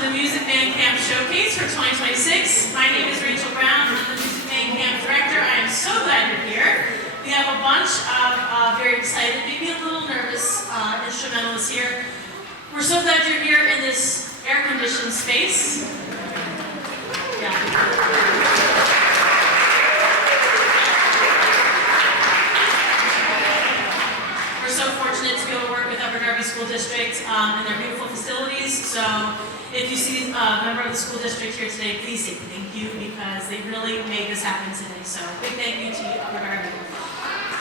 to the Music Man Camp Showcase for 2026. My name is Rachel Brown. I'm the Music Man Camp Director. I am so glad you're here. We have a bunch of very excited, maybe a little nervous instrumentalists here. We're so glad you're here in this air-conditioned space. Yeah. We're so fortunate to be able to work with Upper Darby School District and their beautiful facilities. So if you see a member of the school district here today, please say thank you because they really made this happen today. So big thank you to you, Upper Darby.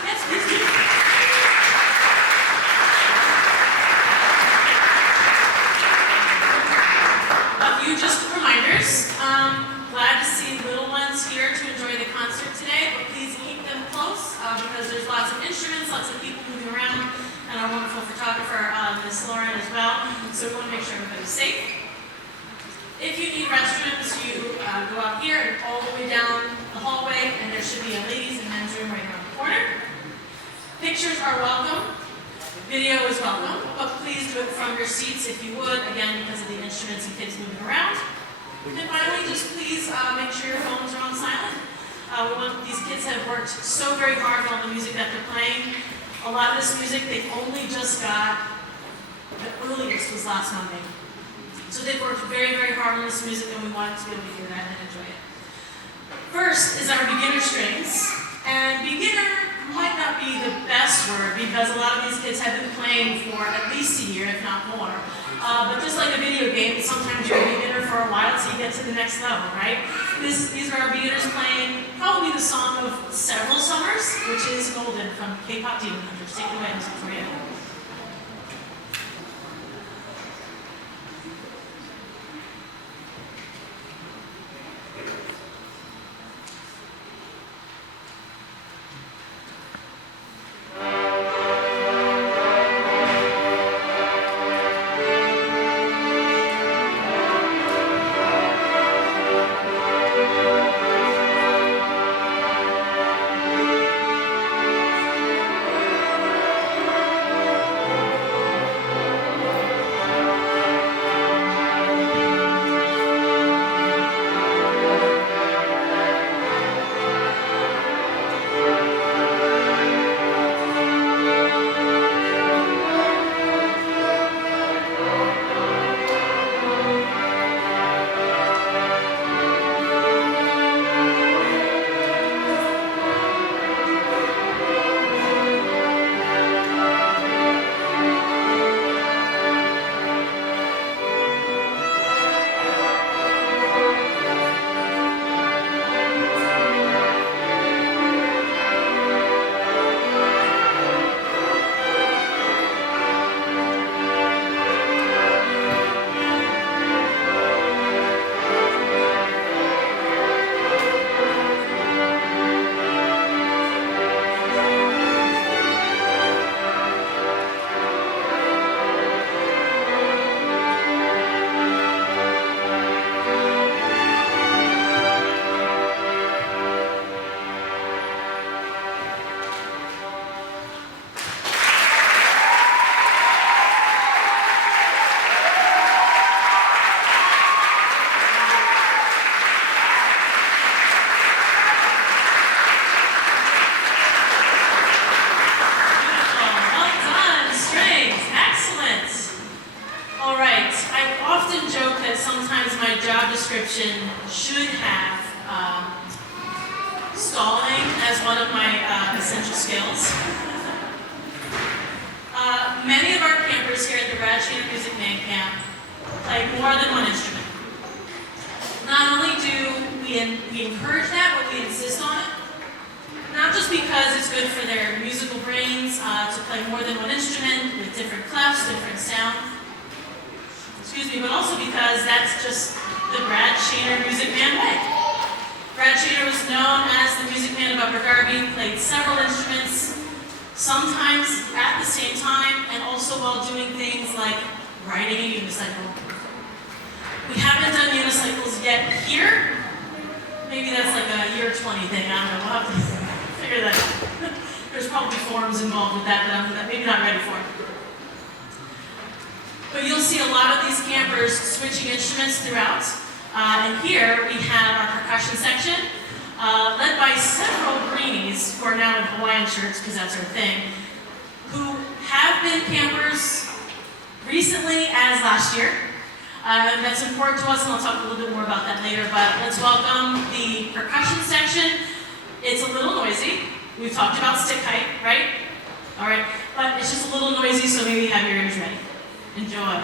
Yes, please do. A few just reminders. Glad to see little ones here to enjoy the concert today, but please keep them close because there's lots of instruments, lots of people moving around, and our wonderful photographer, Miss Lauren, as well. So we want to make sure everybody's safe. If you need restrooms, you go out here and all the way down the hallway, and there should be a ladies' and men's room right around the corner. Pictures are welcome. Video is welcome, but please do it from your seats if you would, again, because of the instruments and kids moving around. And finally, just please make sure your phones are on silent. These kids have worked so very hard on the music that they're playing. A lot of this music they only just got, the earliest was last Monday. So they've worked very, very hard on this music and we want to be able to hear that and enjoy it. First is our beginner strings. And beginner might not be the best word because a lot of these kids have been playing for at least a year, if not more. But just like a video game, sometimes you're a beginner for a while until you get to the next level, right? These are our beginners playing probably the song of several summers, which is Golden from K-Pop Demon Hunters. Take it away, Ms. Victoria. Should have stalling as one of my essential skills. Many of our campers here at the Schoener MusicMan Camp play more than one instrument. Not only do we encourage that, but we insist on it. Not just because it's good for their musical brains to play more than one instrument with different clefs, different sound. But also because that's just the Schoener MusicMan way. Schoener was known as the Music Man of Upper Darby, played several instruments, sometimes at the same time, and also while doing things like riding a unicycle. We haven't done unicycles yet here. Maybe that's like a year 20 thing, I don't know, we'll have to figure that out. There's probably forums involved with that that I'm maybe not ready for. But you'll see a lot of these campers switching instruments throughout. And here we have our percussion section, led by several Greenies, who are now in Hawaiian shirts, because that's our thing, who have been campers recently as last year. And that's important to us, and I'll talk a little bit more about that later, but let's welcome the percussion section. It's a little noisy. We've talked about stick height, right? All right, but it's just a little noisy, so maybe have your ears ready. Enjoy.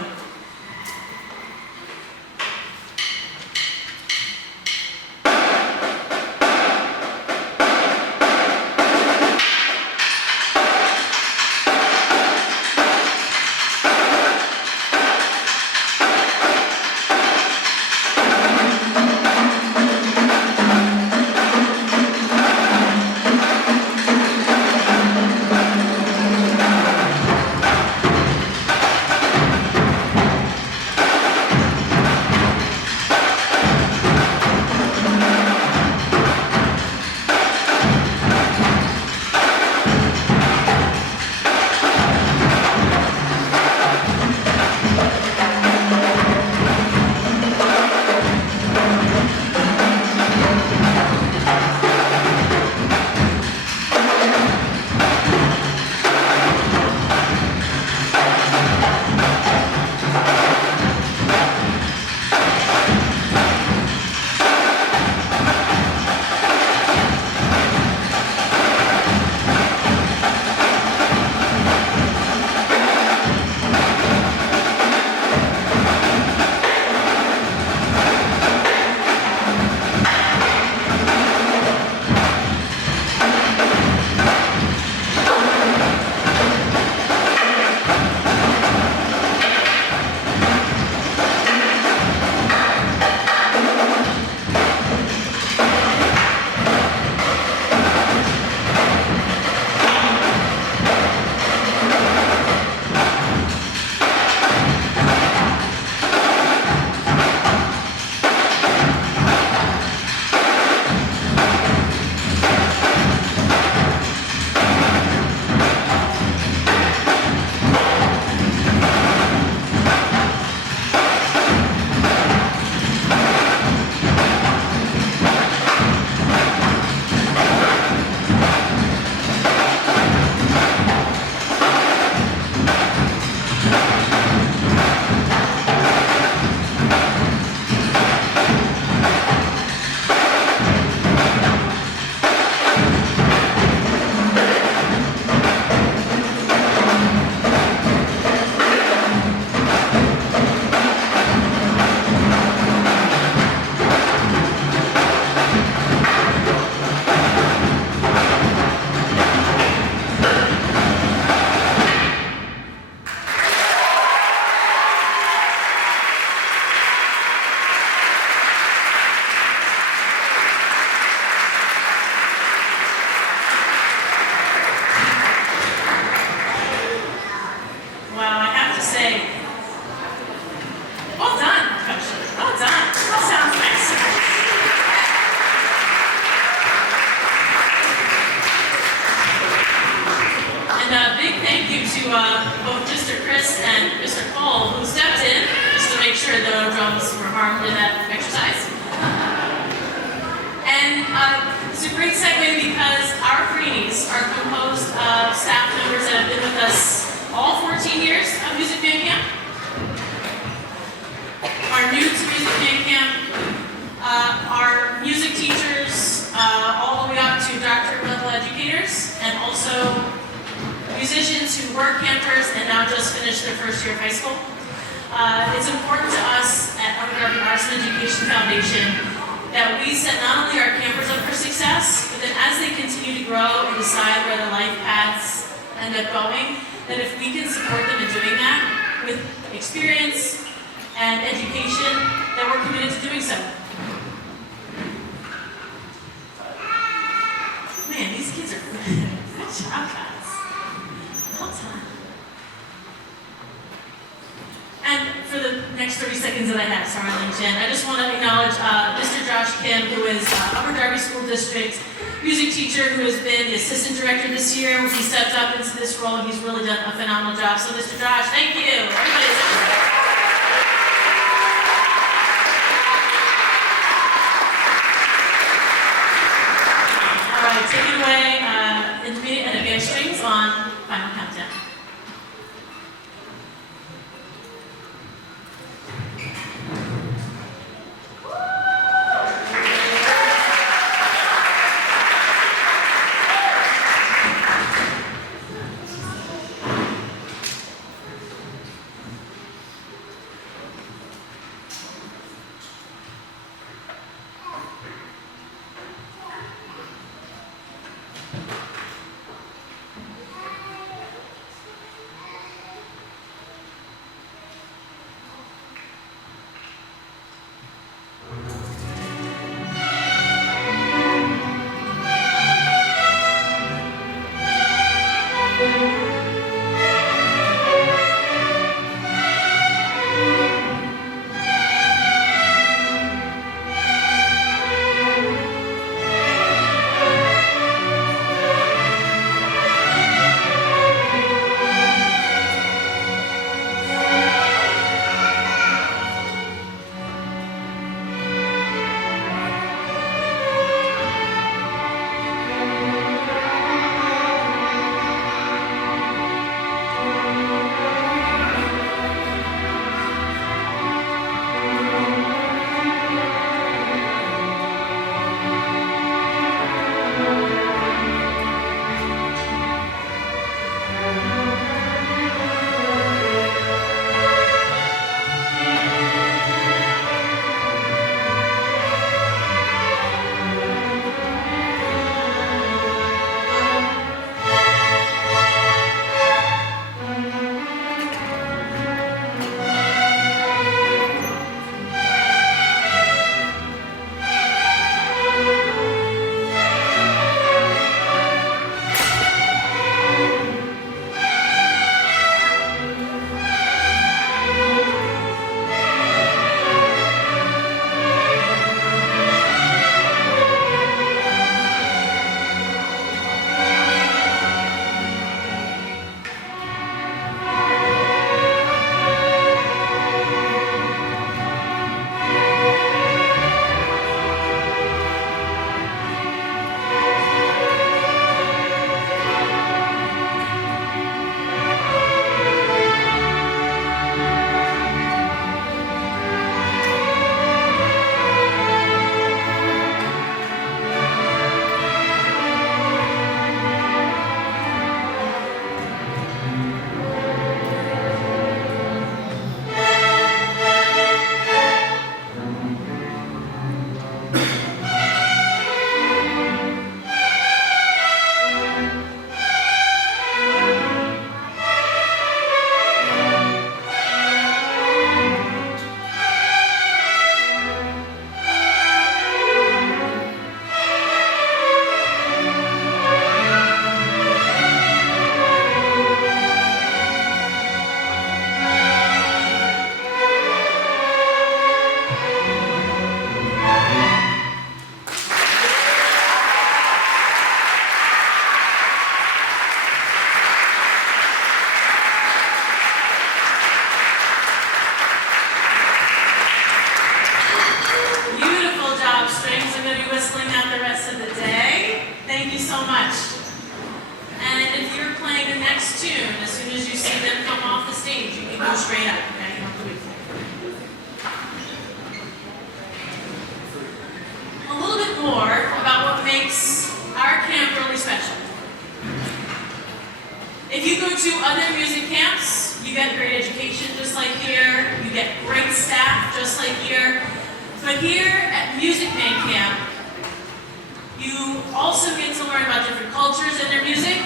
Both Mr. Chris and Mr. Cole, who stepped in just to make sure the drums were harmed in that exercise. And it's a great segue because our Greenies are composed of staff members that have been with us all 14 years of MusicMan Camp. Are new to MusicMan Camp, our music teachers, all the way up to doctorate level educators, and also musicians who were campers and now just finished their first year of high school. It's important to us at Darby Arts and Education Foundation that we set not only our campers up for success, but then as they continue to grow and decide where their life paths end up going, that if we can support them in doing that with experience and education, that we're committed to doing so. Man, these kids are good job, guys. Well done. And for the next 30 seconds that I have, sorry, Jen, I just want to acknowledge Mr. Josh Kim, who is Upper Darby School District music teacher, who has been the assistant director this year. He stepped up into this role, and he's really done a phenomenal job. So, Mr. Josh, thank you. Everybody's so much. And if you're playing the next tune, as soon as you see them come off the stage, you can go straight up, okay? You don't have to wait for it. A little bit more about what makes our camp really special. If you go to other music camps, you get great education just like here, you get great staff just like here, but here at MusicMan Camp, you also get to learn about different cultures and their music.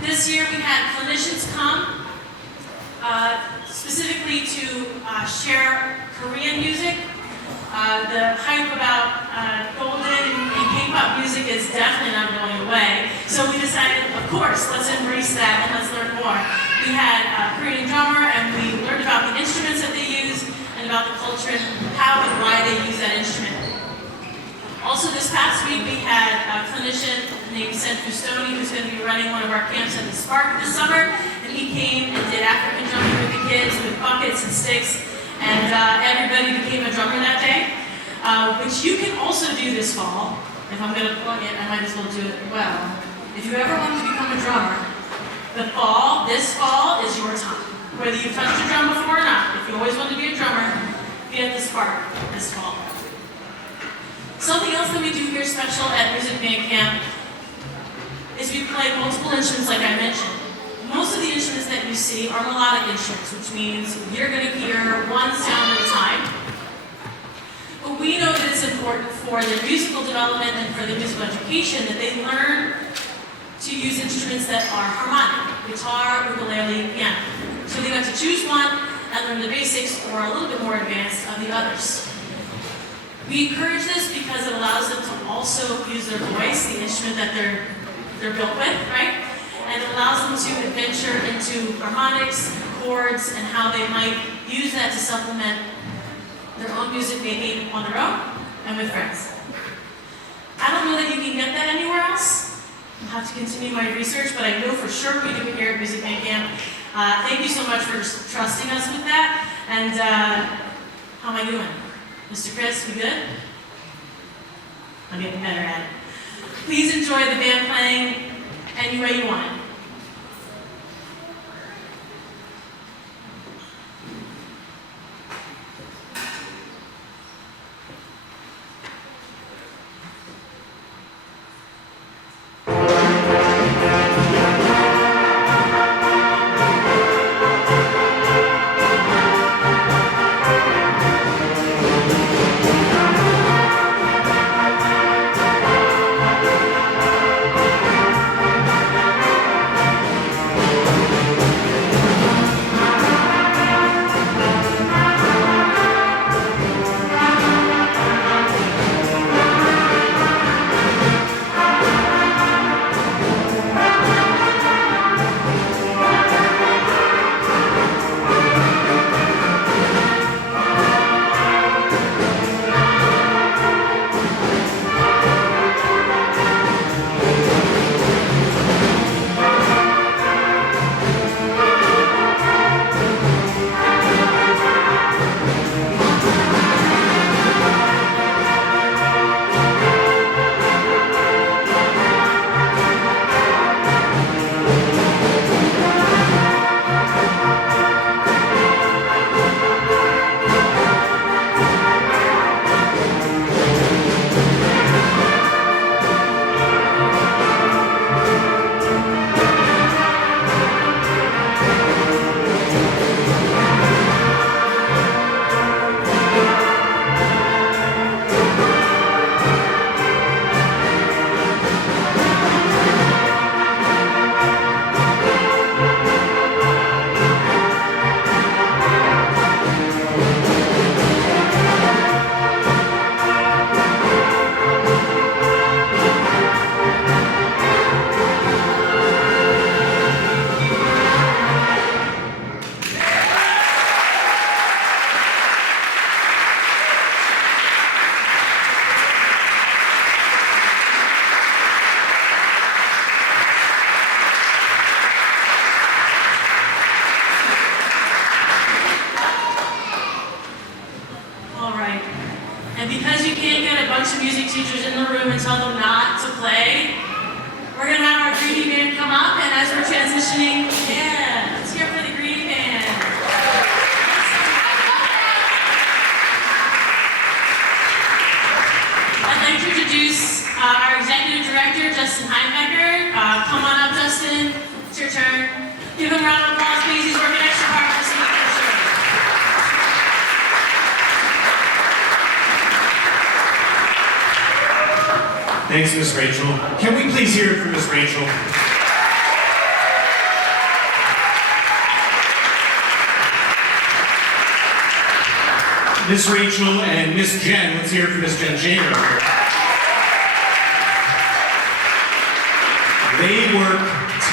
This year we had clinicians come, specifically to share Korean music. The hype about golden and K-pop music is definitely not going away. So we decided, of course, let's embrace that and let's learn more. We had a Korean drummer and we learned about the instruments that they use and about the culture and how and why they use that instrument. Also this past week we had a clinician named Schoener who's going to be running one of our camps at the Spark this summer. And he came and did African drumming with the kids with buckets and sticks. And everybody became a drummer that day, which you can also do this fall. If I'm going to plug it, I might as well do it well. If you ever want to become a drummer, this fall is your time. Whether you've touched a drum before or not, if you always want to be a drummer, be at the Spark this fall. Something else that we do here special at MusicMan Camp is we play multiple instruments like I mentioned. Most of the instruments that you see are melodic instruments, which means you're going to hear one sound at a time. But we know that it's important for their musical development and for their musical education that they learn to use instruments that are harmonic: guitar, ukulele, piano. So they got to choose one and learn the basics or a little bit more advanced of the others. We encourage this because it allows them to also use their voice, the instrument that they're built with, right? And it allows them to adventure into harmonics, chords, and how they might use that to supplement their own music making on their own and with friends. I don't know that you can get that anywhere else. I'll have to continue my research, but I know for sure we do it here at MusicMan Camp. Thank you so much for trusting us with that. And how am I doing? Mr. Chris, we good? I'm getting better at it. Please enjoy the band playing any way you want it. We're going to have our Greenie band come up, and as we're transitioning, yeah, let's hear for the Greenie band. I'd like to introduce our Executive Director, Justin Heimbecker. Come on up, Justin. It's your turn. Give him a round of applause, please. He's working extra hard for this evening, for sure. Thanks, Miss Rachel. Can we please hear it from Miss Rachel? Miss Rachel and Miss Jen, let's hear it from Miss Jen Shaner over here. They work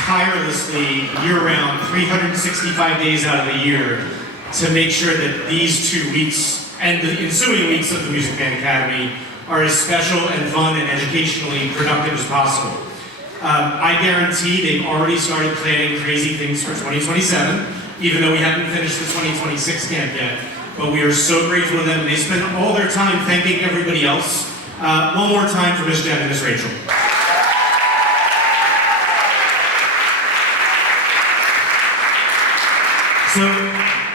tirelessly year-round, 365 days out of the year, to make sure that these 2 weeks and the ensuing weeks of the MusicMan Academy are as special and fun and educationally productive as possible. I guarantee they've already started planning crazy things for 2027, even though we haven't finished the 2026 camp yet. But we are so grateful to them. They spend all their time thanking everybody else. One more time for Miss Jen and Miss Rachel. So,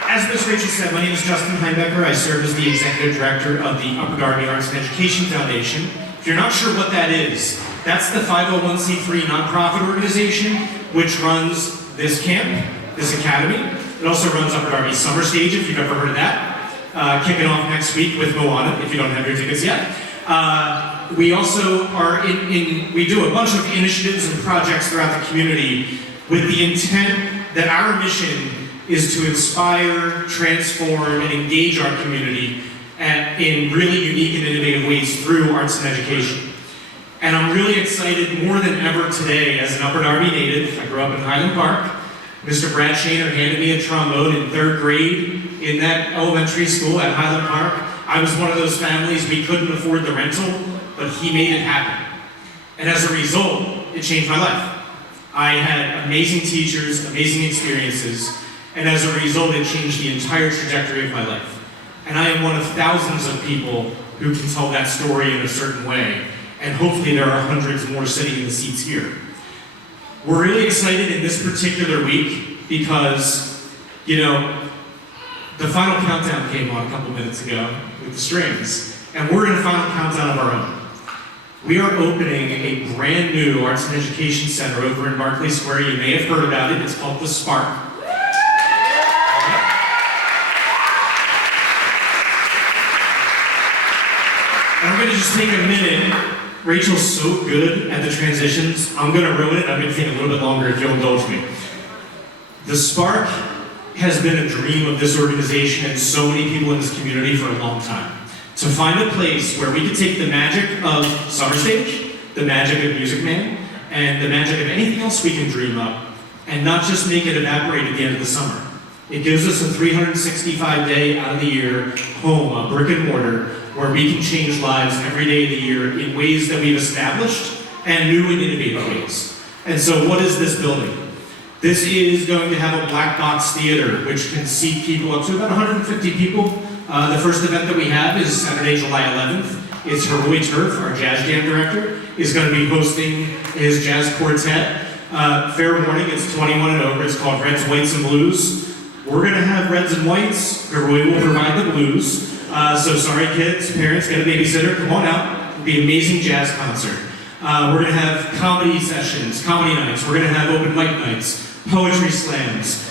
as Ms. Rachel said, my name is Justin Heimbecker. I serve as the Executive Director of the Upper Darby Arts and Education Foundation. If you're not sure what that is, that's the 501c3 nonprofit organization which runs this camp, this academy. It also runs Upper Darby Summer Stage, if you've ever heard of that. Kicking off next week with Moana, if you don't have your tickets yet. We also are we do a bunch of initiatives and projects throughout the community with the intent that our mission is to inspire, transform, and engage our community in really unique and innovative ways through arts and education. And I'm really excited more than ever today as an Upper Darby native. I grew up in Highland Park. Mr. Brad Shaner handed me a trombone in 3rd grade in that elementary school at Highland Park. I was one of those families, we couldn't afford the rental, but he made it happen. And as a result, it changed my life. I had amazing teachers, amazing experiences, and as a result, it changed the entire trajectory of my life. And I am one of thousands of people who can tell that story in a certain way, and hopefully there are hundreds more sitting in the seats here. We're really excited in this particular week because, you know, the final countdown came on a couple minutes ago with the strings, and we're in a final countdown of our own. We are opening a brand new arts and education center over in Barclay Square. You may have heard about it. It's called The Spark. I'm going to just take a minute. Rachel's so good at the transitions, I'm going to ruin it. I'm going to take a little bit longer if you'll indulge me. The Spark has been a dream of this organization and so many people in this community for a long time. To find a place where we could take the magic of Summer Stage, the magic of MusicMan, and the magic of anything else we can dream up, and not just make it evaporate at the end of the summer. It gives us a 365-day out of the year home, a brick and mortar, where we can change lives every day of the year in ways that we've established and new and innovative ways. And so what is this building? This is going to have a black box theater, which can seat people up to about 150 people. The first event that we have is Saturday, July 11th. It's Roy Turf, our jazz jam director, is going to be hosting his jazz quartet. Fair warning, it's 21 and over. It's called Reds, Whites, and Blues. We're going to have Reds and Whites. Roy will provide the blues. So sorry kids, parents, get a babysitter, come on out. It'll be an amazing jazz concert. We're going to have comedy sessions, comedy nights. We're going to have open mic nights, poetry slams.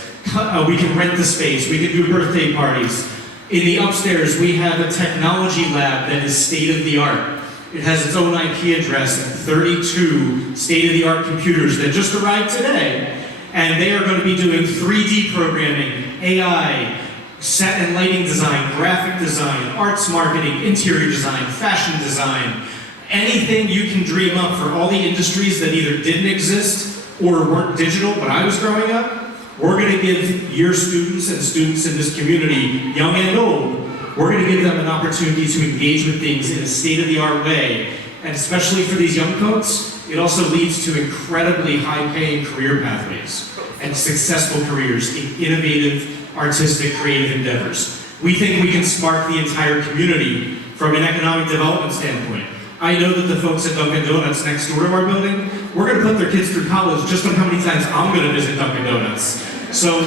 We can rent the space. We can do birthday parties. In the upstairs, we have a technology lab that is state-of-the-art. It has its own IP address and 32 state-of-the-art computers that just arrived today. And they are going to be doing 3D programming, AI, set and lighting design, graphic design, arts marketing, interior design, fashion design, anything you can dream up for all the industries that either didn't exist or weren't digital when I was growing up. We're going to give your students and students in this community, young and old, we're going to give them an opportunity to engage with things in a state-of-the-art way. And especially for these young folks, it also leads to incredibly high-paying career pathways and successful careers in innovative, artistic, creative endeavors. We think we can spark the entire community from an economic development standpoint. I know that the folks at Dunkin' Donuts next door to our building, we're going to put their kids through college just on how many times I'm going to visit Dunkin' Donuts. So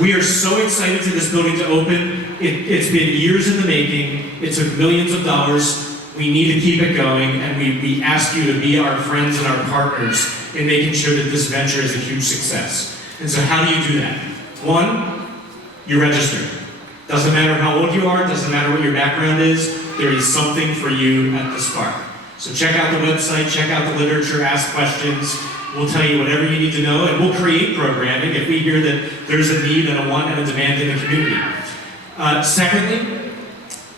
we are so excited for this building to open. It's been years in the making. It took millions of dollars. We need to keep it going, and we ask you to be our friends and our partners in making sure that this venture is a huge success. And so how do you do that? One, you register. Doesn't matter how old you are, doesn't matter what your background is, there is something for you at the Spark. So check out the website, check out the literature, ask questions. We'll tell you whatever you need to know, and we'll create programming if we hear that there's a need and a want and a demand in the community. Secondly,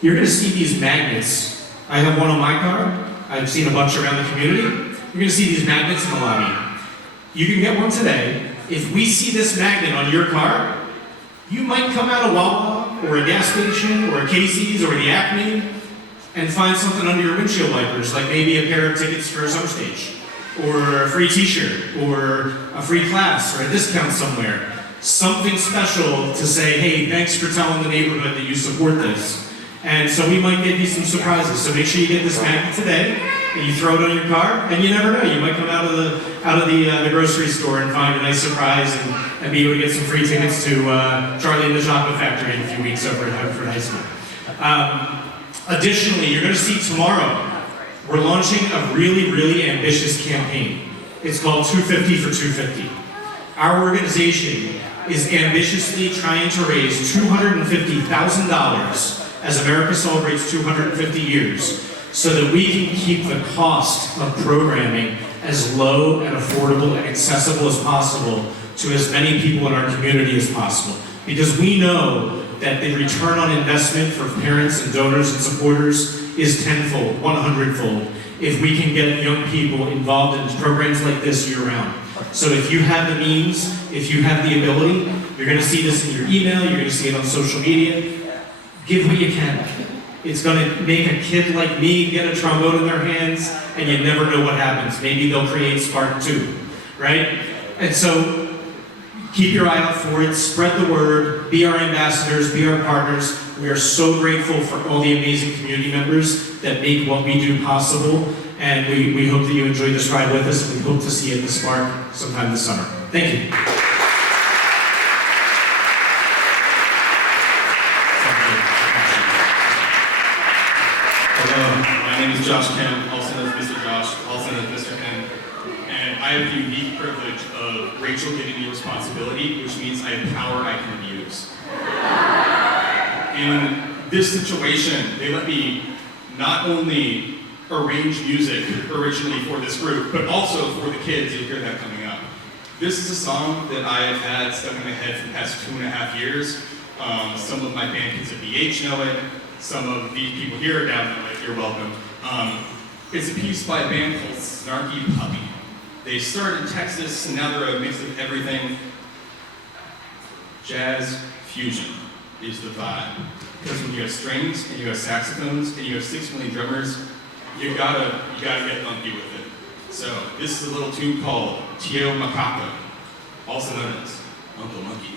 you're going to see these magnets. I have one on my car. I've seen a bunch around the community. You're going to see these magnets in the lobby. You can get one today. If we see this magnet on your car, you might come out of Wawa or a gas station or a Casey's or the Acme and find something under your windshield wipers, like maybe a pair of tickets for a summer stage, or a free t-shirt, or a free class, or a discount somewhere. Something special to say, hey, thanks for telling the neighborhood that you support this. And so we might give you some surprises. So make sure you get this magnet today, and you throw it on your car, and you never know, you might come out of the grocery store and find a nice surprise and be able to get some free tickets to Charlie and the Chocolate Factory in a few weeks over at Hartford High School. Additionally, you're going to see tomorrow, we're launching a really, really ambitious campaign. It's called 250 for 250. Our organization is ambitiously trying to raise $250,000 as America celebrates 250 years, so that we can keep the cost of programming as low and affordable and accessible as possible to as many people in our community as possible. Because we know that the return on investment for parents and donors and supporters is tenfold, 100-fold, if we can get young people involved in programs like this year-round. So if you have the means, if you have the ability, you're going to see this in your email, you're going to see it on social media. Give what you can. It's going to make a kid like me get a trombone in their hands, and you never know what happens. Maybe they'll create Spark 2, right? And so keep your eye out for it, spread the word, be our ambassadors, be our partners. We are so grateful for all the amazing community members that make what we do possible, and we hope that you enjoy this ride with us, and we hope to see you at the Spark sometime this summer. Thank you. Hello, my name is Josh Kemp, also known as Mr. Josh, also known as Mr. Kemp, and I have the unique privilege of Rachel giving me responsibility, which means I have power I can abuse. In this situation, they let me not only arrange music originally for this group, but also for the kids. You'll hear that coming up. This is a song that I have had stuck in my head for the past 2.5 years. Some of my band kids at BH know it. Some of these people here down know it. You're welcome. It's a piece by a band called Snarky Puppy. They started in Texas, and now they're a mix of everything. Jazz fusion is the vibe. Because when you have strings, and you have saxophones, and you have 6 million drummers, you gotta get funky with it. So this is a little tune called Tio Macaco, also known as Uncle Monkey.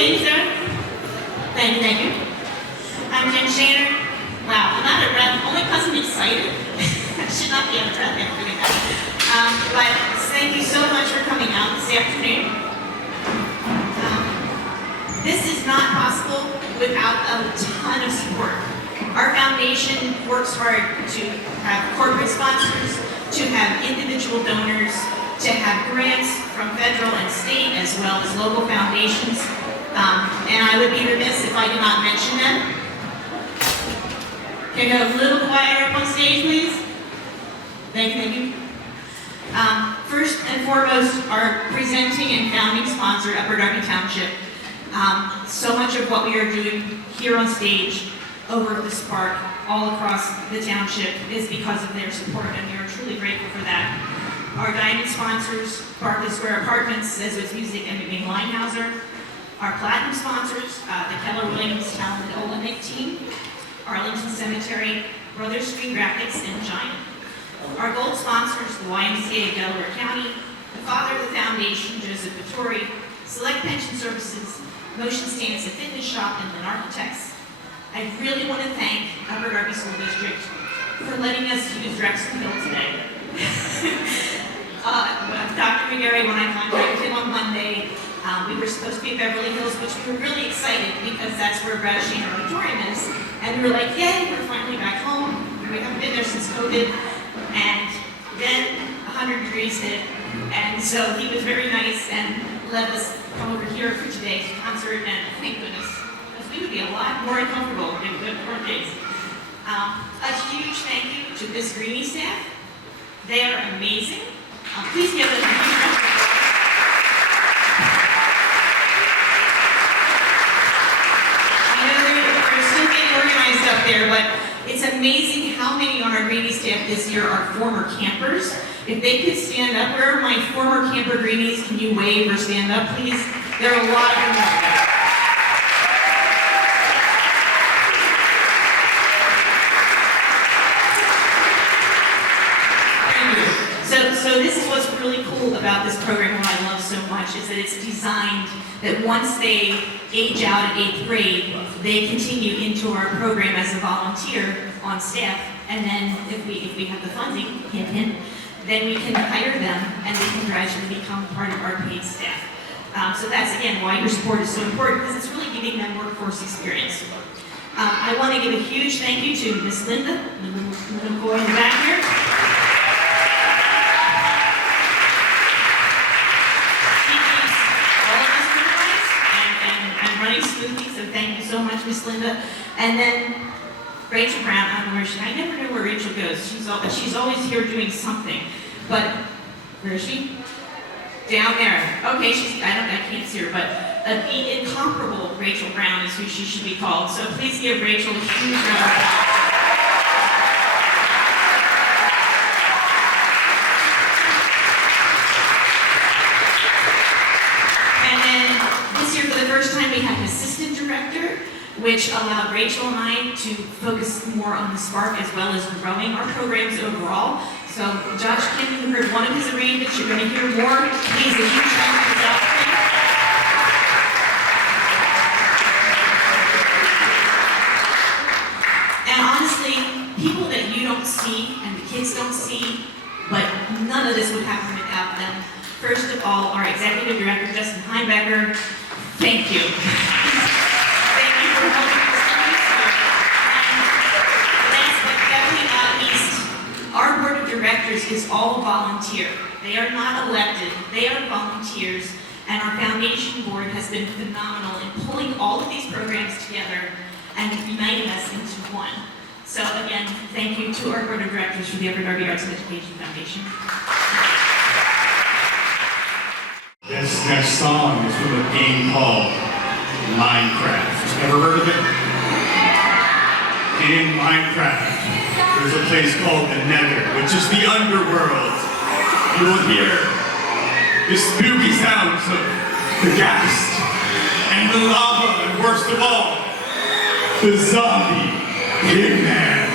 stage there? Thank you. I'm Jen Shaner. Wow, I'm out of breath, only because I'm excited. I should not be out of breath after doing that. But thank you so much for coming out this afternoon. This is not possible without a ton of support. Our foundation works hard to have corporate sponsors, to have individual donors, to have grants from federal and state as well as local foundations. And I would be remiss if I did not mention them. Can you go a little quieter up on stage, please? Thank you. First and foremost, our presenting and founding sponsor, Upper Darby Township. So much of what we are doing here on stage, over at the Spark, all across the township, is because of their support, and we are truly grateful for that. Our diamond sponsors, Barclay Square Apartments, as its music, and McBean Linehauser. Our platinum sponsors, the Keller Williams Talented Olympic Team, Arlington Cemetery, Brothers Screen Graphics, and Giant. Our gold sponsors, the YMCA of Delaware County, the father of the foundation, Joseph Vittori, Select Pension Services, Motion Stance and Fitness Shop, and Lynn Architects. I really want to thank Upper Darby School District for letting us use Drexel Hill today. Dr. McGarry, when I contacted him on Monday, we were supposed to be at Beverly Hills, which we were really excited because that's where Brad Shane Auditorium is. And we were like, yay, we're finally back home. We haven't been there since COVID. And then 100 degrees hit. And so he was very nice and let us come over here for today's concert. And thank goodness, because we would be a lot more uncomfortable in good 4 days. A huge thank you to this Greenie staff. They are amazing. Please give them a huge round of applause. Up there, but it's amazing how many on our Greenie staff this year are former campers. If they could stand up, where are my former camper Greenies? Can you wave or stand up, please? There are a lot of them out there. So this is what's really cool about this program, what I love so much, is that it's designed that once they age out at 8th grade, they continue into our program as a volunteer on staff, and then if we have the funding, hint, hint, then we can hire them and they can gradually become part of our paid staff. So that's, again, why your support is so important, because it's really giving them workforce experience. I want to give a huge thank you to Miss Linda, the little boy in the back here. Running smoothly, so thank you so much, Miss Linda. And then Rachel Brown, I don't know where she, I never know where Rachel goes. She's always here doing something. But where is she? Down there. Okay, I can't see her, but the incomparable Rachel Brown is who she should be called. So please give Rachel a huge round of applause. For the first time, we had an assistant director, which allowed Rachel and I to focus more on the Spark as well as growing our programs overall. So Josh Kim, you heard one of his arrangements, you're going to hear more. Please, a huge round of applause. And honestly, people that you don't see and the kids don't see, but none of this would happen without them. First of all, our executive director, Justin Heimbecker. Thank you. Thank you for helping us do this. And last but definitely not least, our board of directors is all volunteer. They are not elected, they are volunteers, and our foundation board has been phenomenal in pulling all of these programs together and uniting us into one. So again, thank you to our board of directors for the Upper Darby Arts and Education Foundation. This next song is from a game called Minecraft. Ever heard of it? In Minecraft, there's a place called the Nether, which is the underworld. You will hear the spooky sounds of the ghast and the lava, and worst of all, the zombie pigman.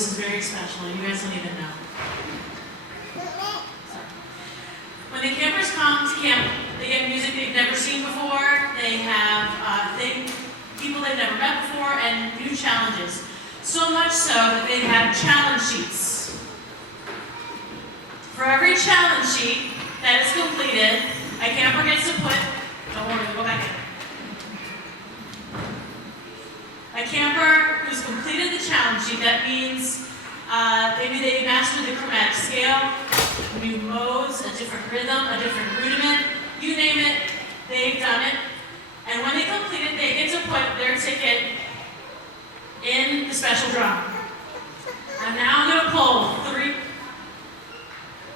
this is very special, and you guys don't even know. When the campers come to camp, they get music they've never seen before, they have people they've never met before, and new challenges. So much so that they have challenge sheets. For every challenge sheet that is completed, a camper gets to put, don't worry, we'll go back in. A camper who's completed the challenge sheet, that means maybe they mastered the chromatic scale, new modes, a different rhythm, a different rudiment, you name it, they've done it. And when they complete it, they get to put their ticket in the special drum. And now I'm gonna pull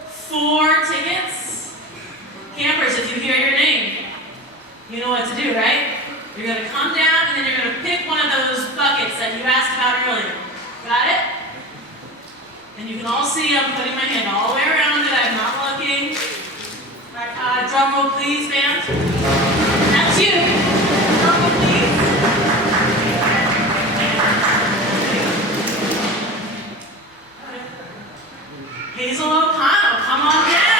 4 tickets. Campers, if you hear your name, you know what to do, right? You're gonna come down and then you're gonna pick one of those buckets that you asked about earlier. Got it? And you can all see I'm putting my hand all the way around it. I'm not looking. Drum roll, please, band. That's you. Drum roll, please. Hazel O'Connell, come on down.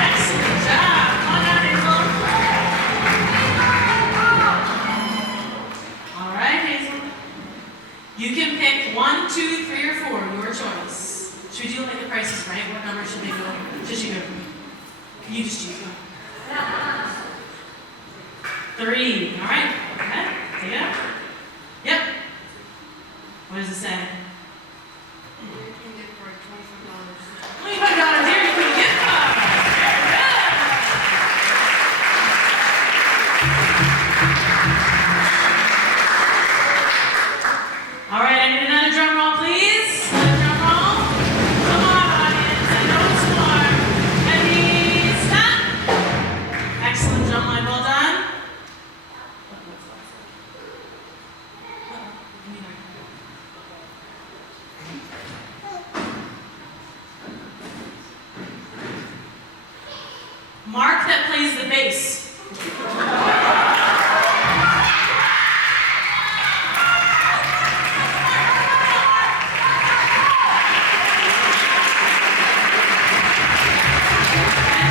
Excellent job. Come on down, Hazel. All right, Hazel. You can pick 1, 2, 3, or 4, your choice. Should we do like the prices, right? What number should they go? Just you go. You just choose. Go. 3. All right. Okay. Take it out. Yep. What does it say? $25 here. You can get one. Very good. All right. I need another drum roll, please. Another drum roll. Come on, audience. I know it's more. Ready? Stop. Excellent drumline. Well done. Mark that plays the bass. Good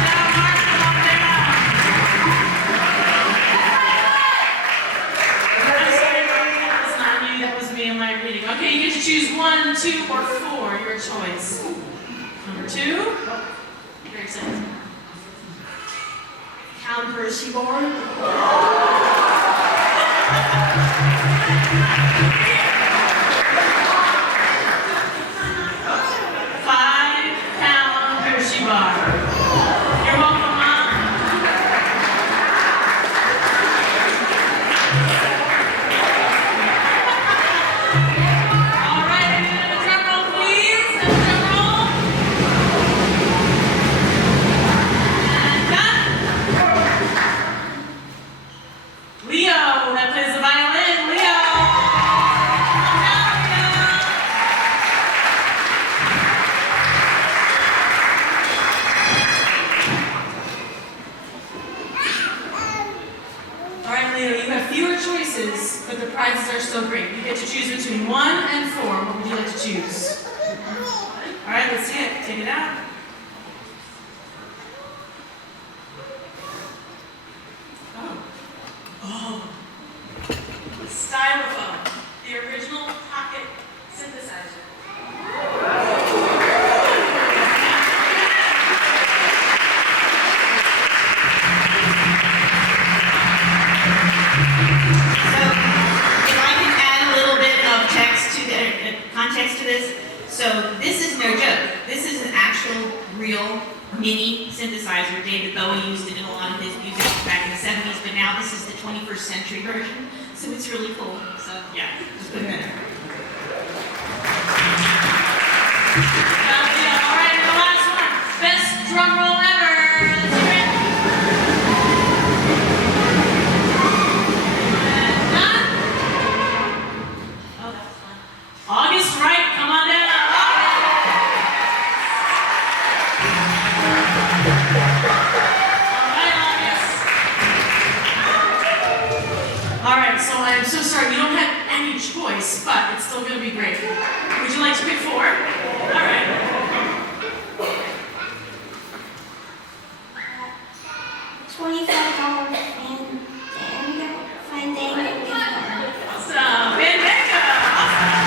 job, Mark. Come on down. I'm sorry, Mark. That was not you. That was me in my reading. Okay, you get to choose 1, 2, or 4. Your choice. Number 2. Very excited. Count Percy born. 5-pound Hershey bar. You're welcome, Mom. All right, I need another drum roll, please. Another drum roll. And done. Leo, that plays the violin. Leo. Come down, Leo. All right, Leo, you have fewer choices, but the prizes are still great. You get to choose between 1 and 4. What would you like to choose? All right, let's see it. Take it out. Oh. Styrofoam, the original pocket synthesizer. So, if I can add a little bit of context to this. So, this is no joke. This is an actual, real mini synthesizer. David Bowie used it in a lot of his music back in the 70s, but now this is the 21st century version. So, it's really cool. So, yeah, just put it in there. All right, and the last one. Best drum roll ever. Let's hear it. And done. Oh, that was fun. August Wright, come on down. All right, I'm so sorry, you don't have any choice, but it's still gonna be great. Would you like to pick 4? All right. $25 and fine day and gift card. Awesome. And Becca. Awesome.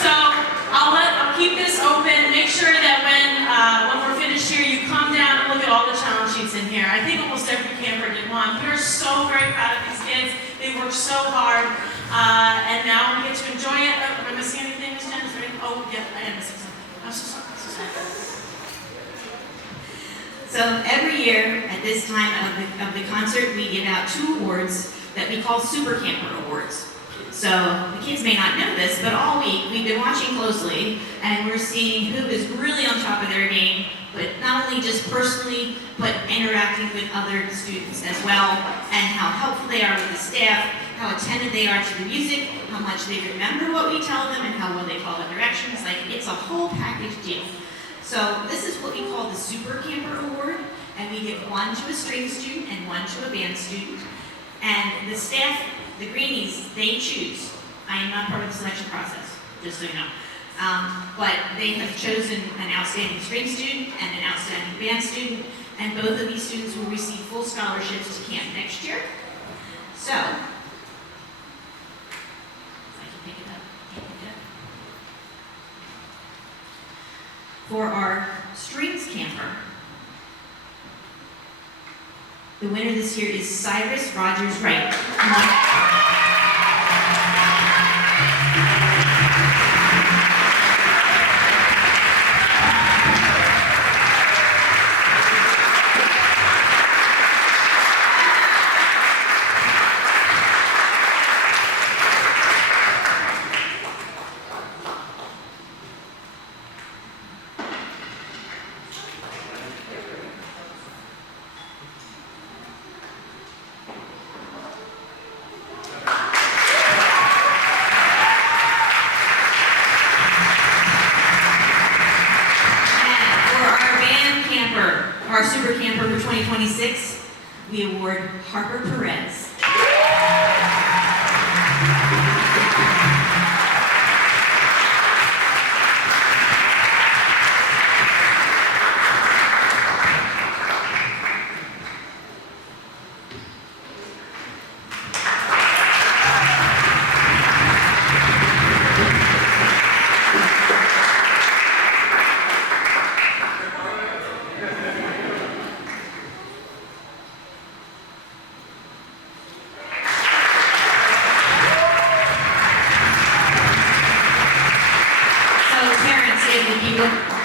So I'll keep this open. Make sure that when we're finished here, you come down and look at all the challenge sheets in here. I think almost every camper did one. We are so very proud of these kids. They worked so hard, and now we get to enjoy it. Oh, am I missing anything, Ms. Jen? Is there any- Oh, yeah, I am missing something. I'm so sorry. So sorry. So every year at this time of the concert, we give out 2 awards that we call Super Camper Awards. So the kids may not know this, but all week we've been watching closely and we're seeing who is really on top of their game, but not only just personally, but interacting with other students as well, and how helpful they are with the staff, how attentive they are to the music, how much they remember what we tell them, and how well they follow directions. Like, it's a whole package deal. So this is what we call the Super Camper Award, and we give 1 to a string student and 1 to a band student. And the staff, the Greenies, they choose. I am not part of the selection process, just so you know. But they have chosen an outstanding string student and an outstanding band student, and both of these students will receive full scholarships to camp next year. So, if I can pick it up. For our strings camper, the winner this year is Cyrus Rogers Wright. Our Super Camper for 2026, we award Harper Perez.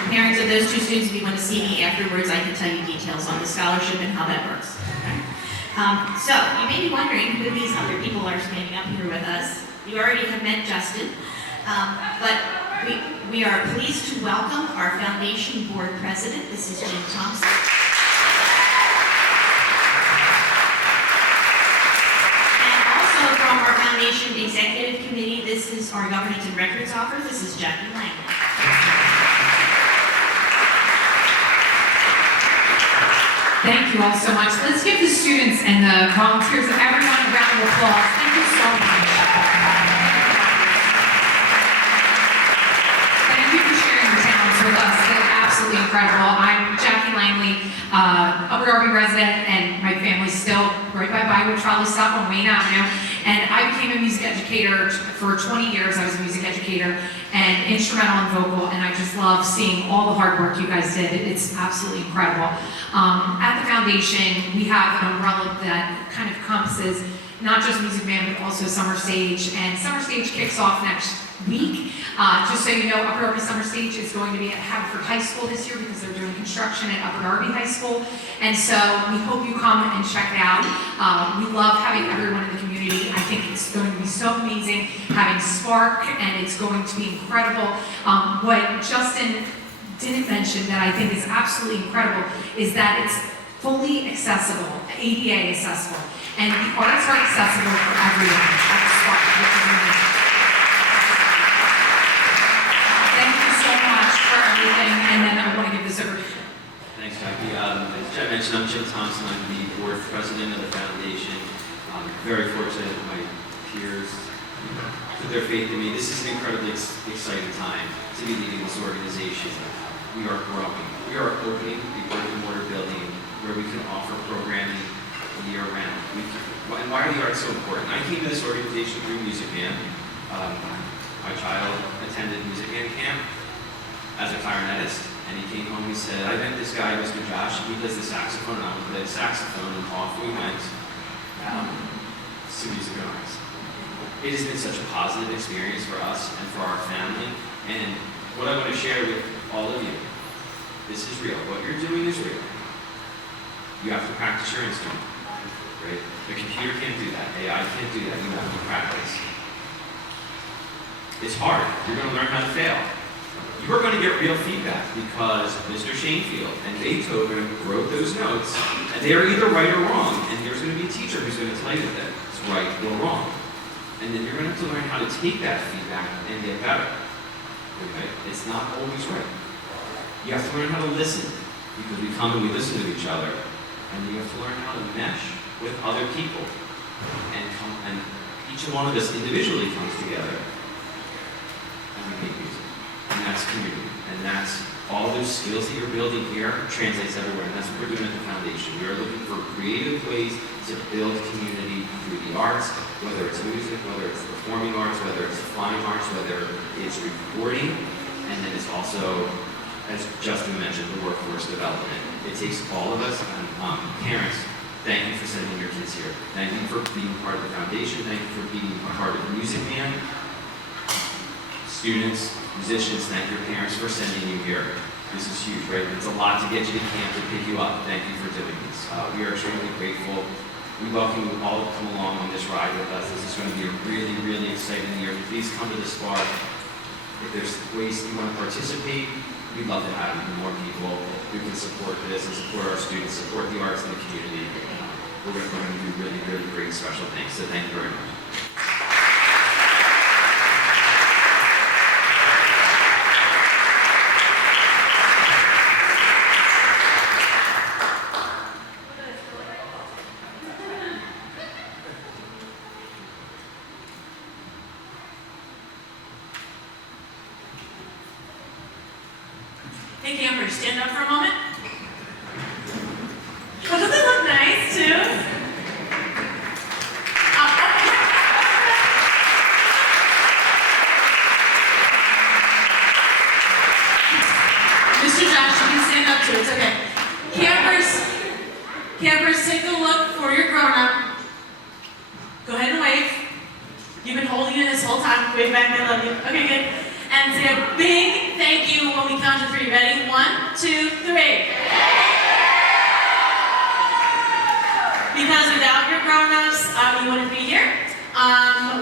Parents of those 2 students, if you want to see me afterwards, I can tell you details on the scholarship and how that works. Okay? So, you may be wondering who these other people are standing up here with us. You already have met Justin, but we are pleased to welcome our foundation board president. This is Jim Thompson. And also from our foundation executive committee, this is our governance and records officer. This is Jackie Langley. Thank you all so much. Let's give the students and the volunteers and everyone a round of applause. Thank you so much. Thank you for sharing your talents with us. They're absolutely incredible. I'm Jackie Langley, Upper Darby resident, and my family's still right by Byward Trolley Stop on Wayne Avenue. And I became a music educator for 20 years. I was a music educator and instrumental and vocal, and I just love seeing all the hard work you guys did. It's absolutely incredible. At the foundation, we have an umbrella that kind of encompasses not just Music Man, but also Summer Stage. And Summer Stage kicks off next week. Just so you know, Upper Darby Summer Stage is going to be at Haverford High School this year because they're doing construction at Upper Darby High School. And so we hope you come and check it out. We love having everyone in the community. I think it's going to be so amazing having Spark, and it's going to be incredible. What Justin didn't mention that I think is absolutely incredible is that it's fully accessible, ADA accessible, and the arts are accessible for everyone at the Spark, which is amazing. Thank you so much for everything, and then I want to give this over to you. Thanks, Jackie. I mentioned, I'm Jim Thompson. I'm the board president of the foundation. I'm very fortunate that my peers put their faith in me. This is an incredibly exciting time to be leading this organization. We are growing. We are opening a brick-and-mortar building where we can offer programming year-round. And why are the arts so important? I came to this organization through MusicMan. My child attended MusicMan camp as a clarinetist, and he came home and he said, I met this guy, Mr. Josh, and he plays the saxophone, and I would play the saxophone, and off we went to music and arts. It has been such a positive experience for us and for our family, and what I want to share with all of you, this is real. What you're doing is real. You have to practice your instrument, right? The computer can't do that. AI can't do that. You have to practice. It's hard. You're going to learn how to fail. You are going to get real feedback because Mr. Shanefield and Beethoven wrote those notes, and they are either right or wrong, and there's going to be a teacher who's going to tell you that it's right or wrong. And then you're going to have to learn how to take that feedback and get better. Okay? It's not always right. You have to learn how to listen, because we come and we listen to each other, and you have to learn how to mesh with other people, and each one of us individually comes together, and we make music. And that's community. And that's all those skills that you're building here translates everywhere. And that's what we're doing at the foundation. We are looking for creative ways to build community through the arts, whether it's music, whether it's performing arts, whether it's fine arts, whether it's recording, and then it's also, as Justin mentioned, the workforce development. It takes all of us, and parents, thank you for sending your kids here. Thank you for being part of the foundation. Thank you for being a part of the MusicMan. Students, musicians, thank your parents for sending you here. This is huge, right? It's a lot to get you to camp to pick you up. Thank you for doing this. We are extremely grateful. We welcome you all to come along on this ride with us. This is going to be a really, really exciting year. Please come to the Spark. If there's ways you want to participate, we'd love to have even more people who can support this and support our students, support the arts and the community. We're going to do really, really great special things. So thank you very much. Hey campers, stand up for a moment. Oh, doesn't it look nice too? Mr. Josh, you can stand up too, it's okay. Campers, take a look for your grown-up. Go ahead and wave. You've been holding it this whole time. Wave back, I love you. Okay, good. And say a big thank you when we count to 3. Ready? 1, 2, 3. Because without your grown-ups, you wouldn't be here.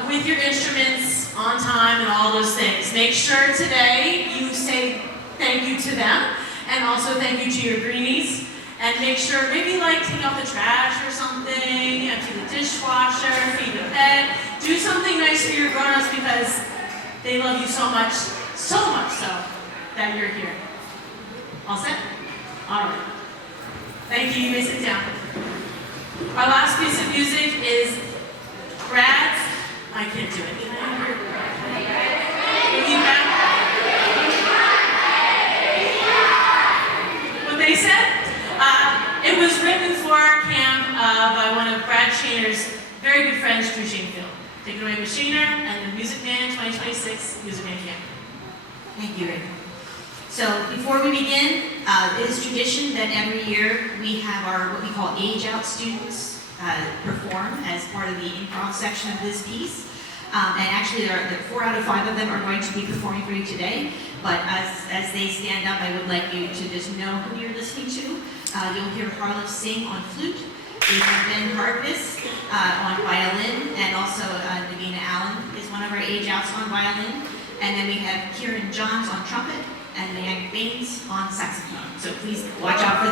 With your instruments on time and all those things. Make sure today you say thank you to them, and also thank you to your greenies. And make sure, maybe like take out the trash or something, empty the dishwasher, feed the pet. Do something nice for your grown-ups because they love you so much so that you're here. All set? All right. Thank you. You may sit down. Our last piece of music is Brad's. I can't do it. Can I hear? Can you back? What they said? It was written for camp by one of Brad Shainer's very good friends, Drew Shanefield. Take it away with Schoener and the MusicMan 2026 MusicMan Camp. Thank you, Rick. So before we begin, it is tradition that every year we have our what we call age-out students perform as part of the improv section of this piece. And actually, there are 4 out of 5 of them are going to be performing for you today. But as they stand up, I would like you to just know who you're listening to. You'll hear Harlow sing on flute. We have Ben Harkness on violin, and also Navina Allen is one of our age-outs on violin. And then we have Kieran Johns on trumpet, and Leanne Baines on saxophone. So please watch out for